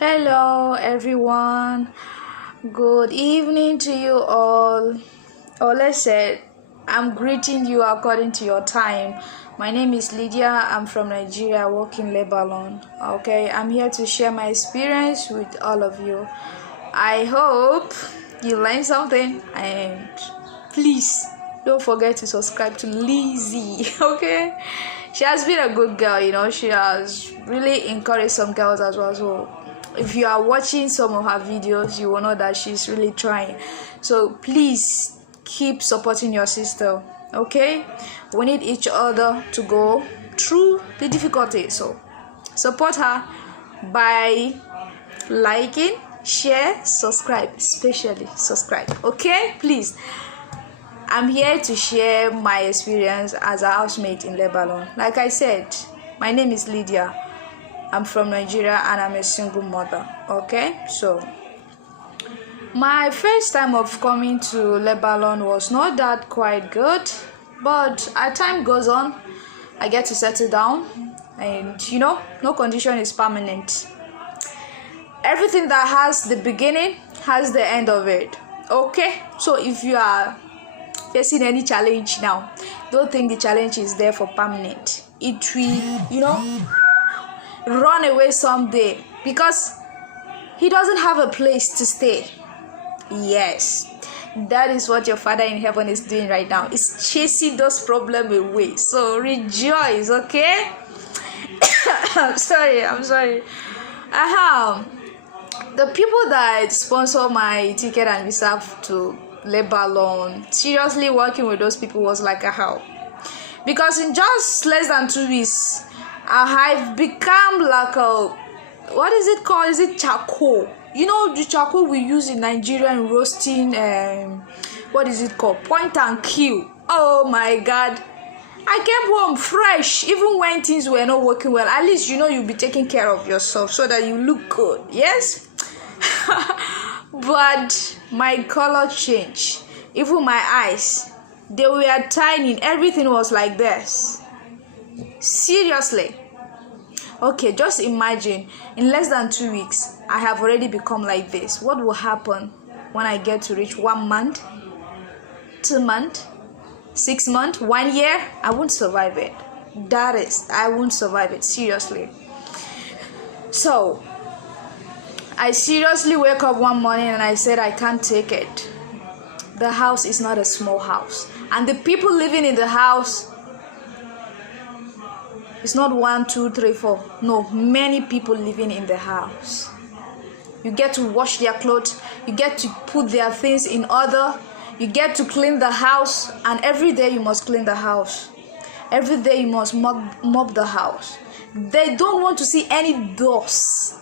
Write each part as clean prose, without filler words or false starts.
Hello, everyone. Good evening to you all. Or let's say, I'm greeting you according to your time. My name is Lydia. I'm from Nigeria, I work in Lebanon. Okay, I'm here to share my experience with all of you. I hope you learned something, and please don't forget to subscribe to Lizzy. Okay, she has been a good girl. She has really encouraged some girls as well. So if you are watching some of her videos, you will know that she's really trying. So please keep supporting your sister. Okay, we need each other to go through the difficulties. So support her by liking, share, subscribe, especially subscribe. Okay, please. I'm here to share my experience as a housemaid in Lebanon. Like I said, my name is Lydia. I'm from Nigeria and I'm a single mother. Okay, so my first time of coming to Lebanon was not that quite good, but as time goes on, I get to settle down, and no condition is permanent. Everything that has the beginning has the end of it. Okay, so if you are facing any challenge now, don't think the challenge is there for permanent. It will run away someday, because he doesn't have a place to stay. Yes, that is what your Father in heaven is doing right now. Is chasing those problems away. So rejoice. Okay. I'm sorry. The people that sponsor my ticket and visa to Lebanon, seriously, working with those people was like a help, because in just less than 2 weeks I've become like a, what is it called? Is it charcoal? The charcoal we use in Nigerian roasting, what is it called? Point and kill. Oh my God. I came home fresh, even when things were not working well. At least you'll be taking care of yourself so that you look good. Yes? But my color changed. Even my eyes, they were tiny. Everything was like this. Seriously. Okay, just imagine, in less than 2 weeks, I have already become like this. What will happen when I get to reach 1 month, 2 months, 6 months, 1 year? I won't survive it. I won't survive it, seriously. So, I seriously wake up one morning and I said, I can't take it. The house is not a small house. And the people living in the house, it's not 1, 2, 3, 4. No, many people living in the house. You get to wash their clothes. You get to put their things in order. You get to clean the house. And every day you must clean the house. Every day you must mop the house. They don't want to see any dust.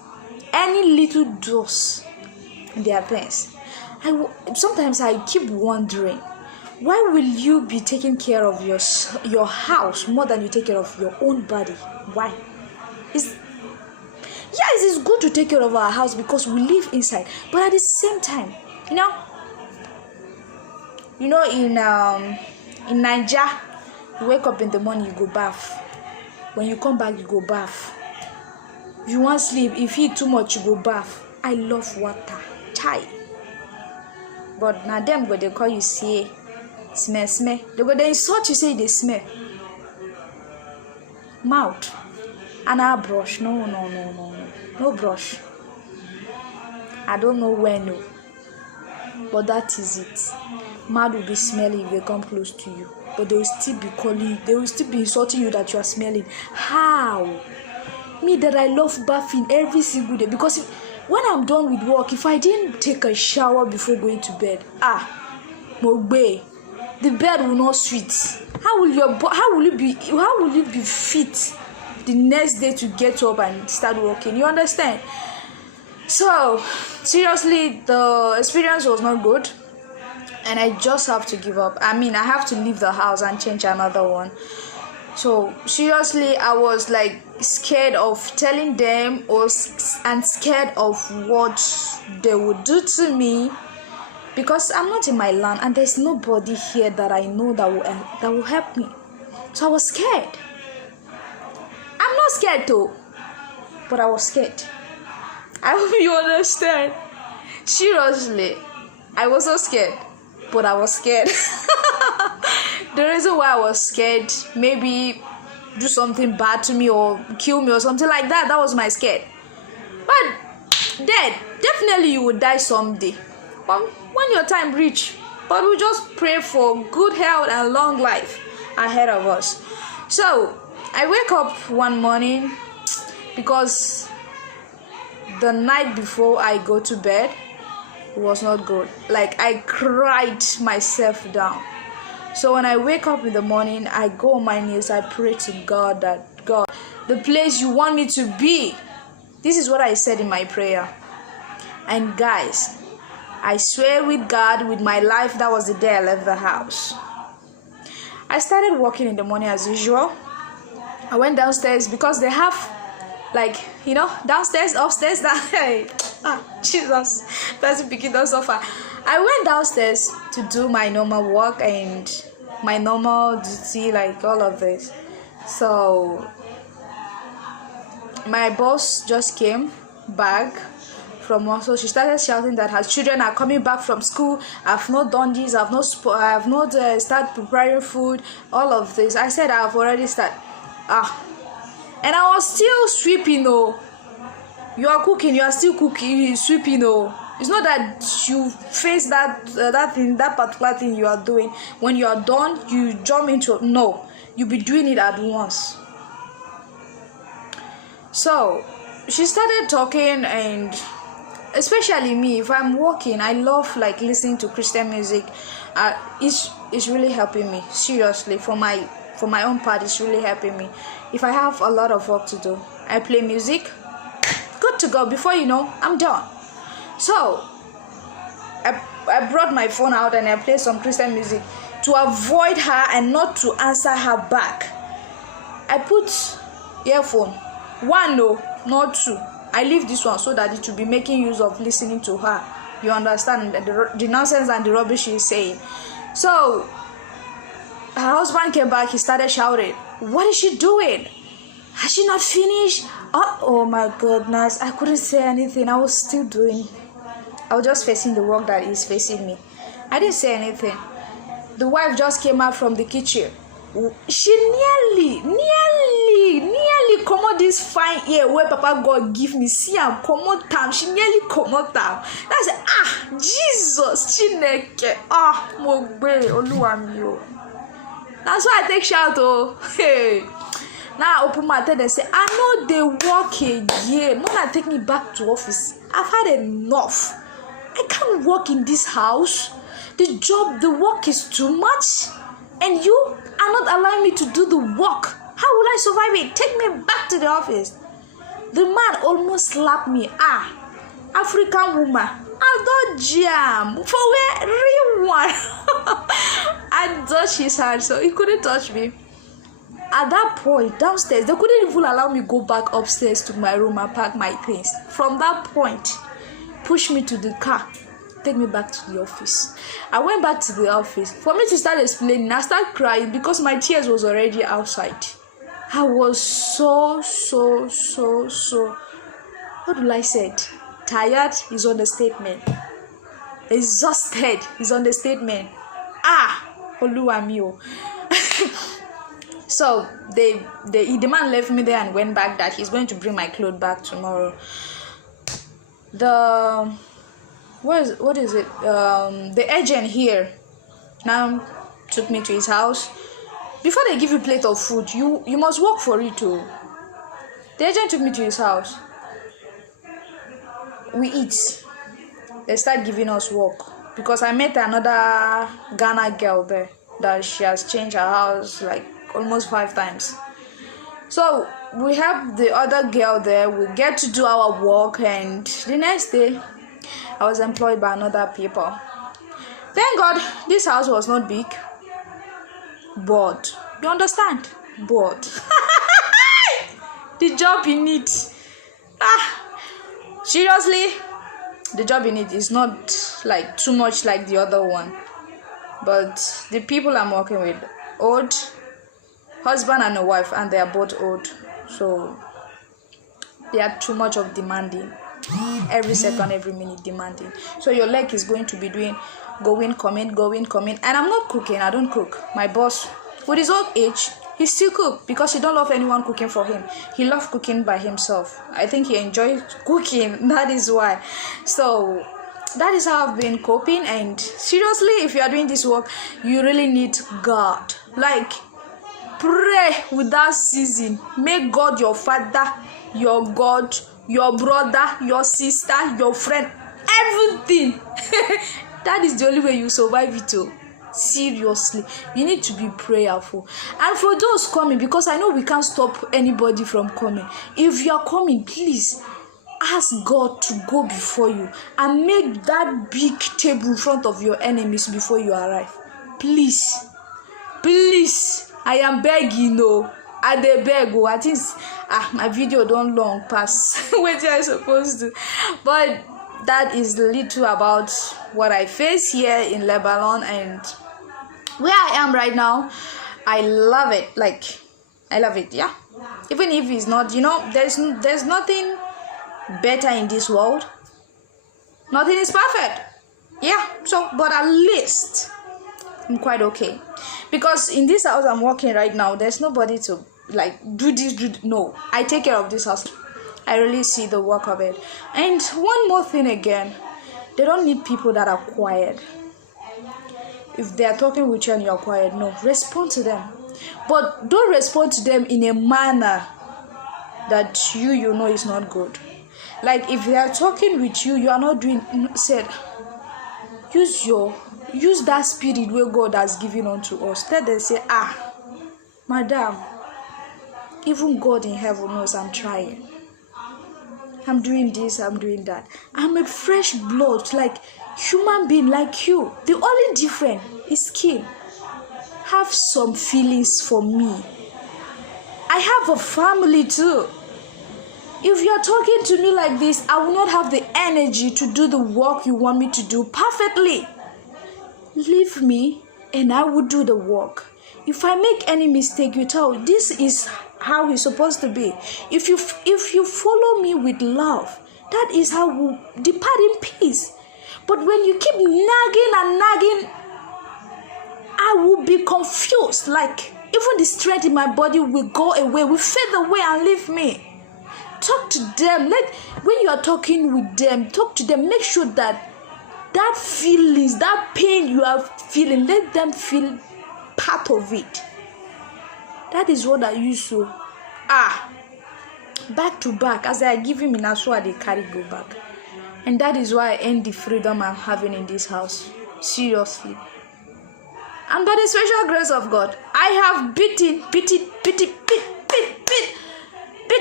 Any little dust in their things. Sometimes I keep wondering, why will you be taking care of your house more than you take care of your own body? Why? It's good to take care of our house because we live inside, but at the same time, in Nigeria, you wake up in the morning, you go bath. When you come back, you go bath. If you want sleep, if you eat too much, you go bath. I love water, chai. But now them go they call you say smell. They go they insult you, say they smell. Mouth. And I brush. No brush. I don't know when, no. But that is it. Mouth will be smelling if they come close to you. But they will still be calling you. They will still be insulting you that you are smelling. How? Me that I love bathing every single day. Because when I'm done with work, if I didn't take a shower before going to bed, Mogbe, the bed will not sweet. How will you be fit the next day to get up and start working? You understand? So seriously, the experience was not good, and I just have to give up. I have to leave the house and change another one. So seriously, I was like scared of telling them, and scared of what they would do to me, because I'm not in my land and there's nobody here that I know that will help me. So I was scared. I'm not scared though, but I was scared. I hope you understand. Seriously, I was so scared, but I was scared. The reason why I was scared, maybe do something bad to me or kill me or something like that, that was my scared. But dead, definitely you will die someday. But when your time reach, but we just pray for good health and long life ahead of us. So I wake up one morning because the night before I go to bed, it was not good. Like, I cried myself down. So when I wake up in the morning, I go on my knees, I pray to God that, God, the place you want me to be, this is what I said in my prayer. And guys, I swear with God, with my life, that was the day I left the house. I started walking in the morning as usual. I went downstairs because they have, like, you know, downstairs, upstairs, Jesus, person picking us so far. I went downstairs to do my normal work and my normal duty, like all of this. So my boss just came back from work. So she started shouting that her children are coming back from school. I've not done this. I've not started preparing food. All of this. I said I've already started. And I was still sweeping. Oh, you are cooking. You are still cooking. You sweeping. Oh, it's not that you face that particular thing you are doing. When you are done, you jump into. No, you be doing it at once. So she started talking, and especially me, if I'm walking, I love like listening to Christian music. It's really helping me, seriously. For my own part, it's really helping me. If I have a lot of work to do, I play music, good to go. Before you know, I'm done. So I brought my phone out and I played some Christian music to avoid her and not to answer her back. I put earphone, one, no, not two. I leave this one so that it will be making use of listening to her. You understand the nonsense and the rubbish she's saying. So her husband came back. He started shouting, "What is she doing? Has she not finished?" Oh my goodness, I couldn't say anything. I was still doing. I was just facing the work that is facing me. I didn't say anything. The wife just came out from the kitchen. She nearly come out this fine ear where Papa God give me. See, I'm come out time. She nearly come out time. That's Jesus, Chineke. Mogbe Oluwami. That's why I take shout. Oh, hey. Now I open my head and say, I know they work again. No, not take me back to office. I've had enough. I can't work in this house. The work is too much. And you are not allowing me to do the work. How will I survive it? Take me back to the office. The man almost slapped me. African woman. I don't jam. For where? Real one. I touched his hand, so he couldn't touch me. At that point, downstairs, they couldn't even allow me go back upstairs to my room and pack my things. From that point, push me to the car, take me back to the office. I went back to the office. For me to start explaining, I started crying because my tears was already outside. I was so, what do I say? Tired is understatement. Exhausted is understatement. Oluwami. So the man left me there and went back that he's going to bring my clothes back tomorrow. What is it? The agent here now took me to his house. Before they give you a plate of food, you must work for it too. The agent took me to his house. We eat. They start giving us work because I met another Ghana girl there that she has changed her house like almost 5 times. So we have the other girl there. We get to do our work, and the next day I was employed by another people. Thank God this house was not big, but you understand, but the job in it, seriously, the job in it is not like too much like the other one, but the people I'm working with, old husband and a wife, and they are both old, so they are too much of demanding. every second, every minute, demanding. So your leg is going to be doing going, coming, and I'm not cooking. I don't cook. My boss, with his old age, he still cook because he don't love anyone cooking for him. He loves cooking by himself. I think he enjoys cooking. That is why. So that is how I've been coping. And seriously, if you are doing this work, you really need God. Like, pray without ceasing. Make God your father, your God, your brother, your sister, your friend, everything. That is the only way you survive it too. Seriously, you need to be prayerful. And for those coming, because I know we can't stop anybody from coming, if you are coming, please ask God to go before you and make that big table in front of your enemies before you arrive. Please, I am begging. I dey beg. I think my video don't long pass what I supposed to, but that is little about what I face here in Lebanon and where I am right now. I love it. Like, I love it. Yeah, even if it's not, there's nothing better in this world. Nothing is perfect. Yeah. So, but at least I'm quite okay, because in this house I'm working right now, there's nobody to like do this. No, I take care of this house. I really see the work of it. And one more thing again, they don't need people that are quiet. If they are talking with you and you're quiet, no, respond to them. But don't respond to them in a manner that you know is not good. Like, if they are talking with you, you are not doing, said, use that spirit where God has given unto us. Let them say, madam, even God in heaven knows I'm trying. I'm doing this, I'm doing that. I'm a fresh blood, like human being like you. The only difference is skin. Have some feelings for me. I have a family too. If you're talking to me like this, I will not have the energy to do the work you want me to do perfectly. Leave me and I will do the work. If I make any mistake, you tell, this is how it's supposed to be. If you follow me with love, that is how we'll depart in peace. But when you keep nagging, I will be confused. Like, even the strength in my body will go away, will fade away and leave me. Talk to them. When you are talking with them, talk to them. Make sure that feelings, that pain you are feeling, let them feel part of it. That is what I used to. Back to back, as I give him in Aswa, they carry go back. And that is why I end the freedom I'm having in this house. Seriously. And by the special grace of God, I have beat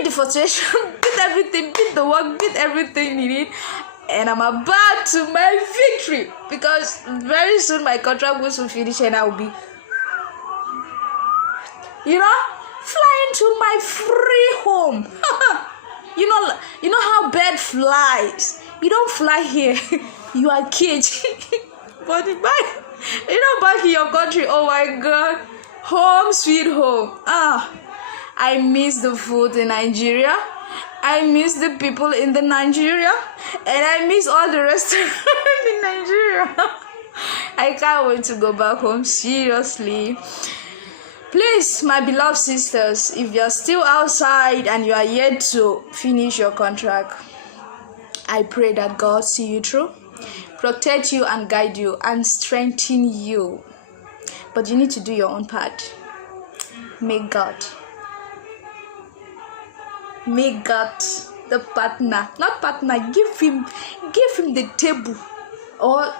the frustration, beat everything, beat the work, beat everything in it. And I'm about to my victory, because very soon my contract will soon finish and I will be, flying to my free home. You know how bird flies. You don't fly here. You are caged. But back in your country, oh my God, home sweet home. I miss the food in Nigeria. I miss the people in the Nigeria, and I miss all the restaurants in Nigeria. I can't wait to go back home, seriously. Please, my beloved sisters, if you're still outside and you are yet to finish your contract, I pray that God see you through, protect you and guide you and strengthen you. But you need to do your own part. Make God the partner, not partner. Give him the table, or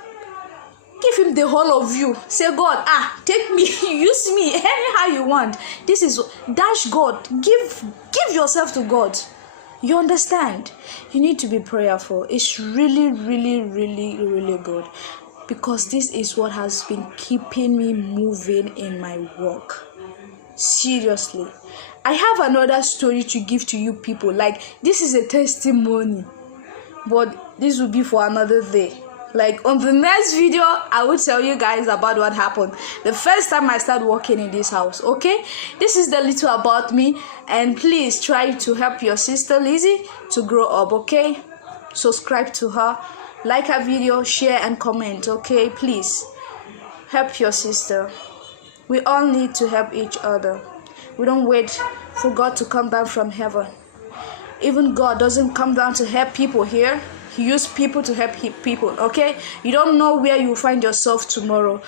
give him the whole of you. Say, God, take me, use me anyhow you want. This is dash God. Give yourself to God. You understand? You need to be prayerful. It's really, really, really, really good, because this is what has been keeping me moving in my work. Seriously. I have another story to give to you people. Like, this is a testimony, but this will be for another day. Like, on the next video, I will tell you guys about what happened the first time I started working in this house. Okay, this is the little about me, and please try to help your sister Lizzy to grow up. Okay, subscribe to her, like her video, share and comment. Okay, please help your sister. We all need to help each other. We don't wait for God to come down from heaven. Even God doesn't come down to help people here. He uses people to help people. Okay, you don't know where you find yourself tomorrow.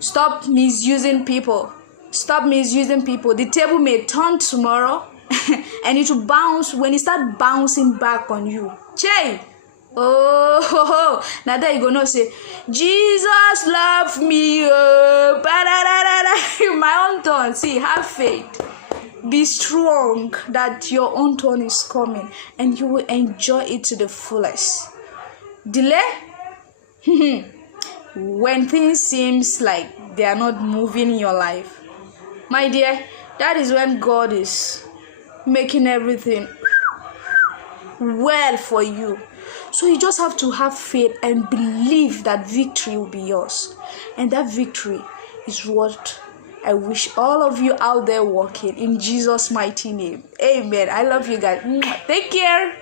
Stop misusing people. Stop misusing people. The table may turn tomorrow and it will bounce. When it starts bouncing back on you, Che, oh, now that you're gonna say, Jesus love me, oh. My own turn. See, have faith. Be strong that your own turn is coming and you will enjoy it to the fullest. Delay? When things seems like they are not moving in your life, my dear, that is when God is making everything well for you. So you just have to have faith and believe that victory will be yours. And that victory is what I wish all of you out there walking in Jesus' mighty name. Amen. I love you guys. Take care.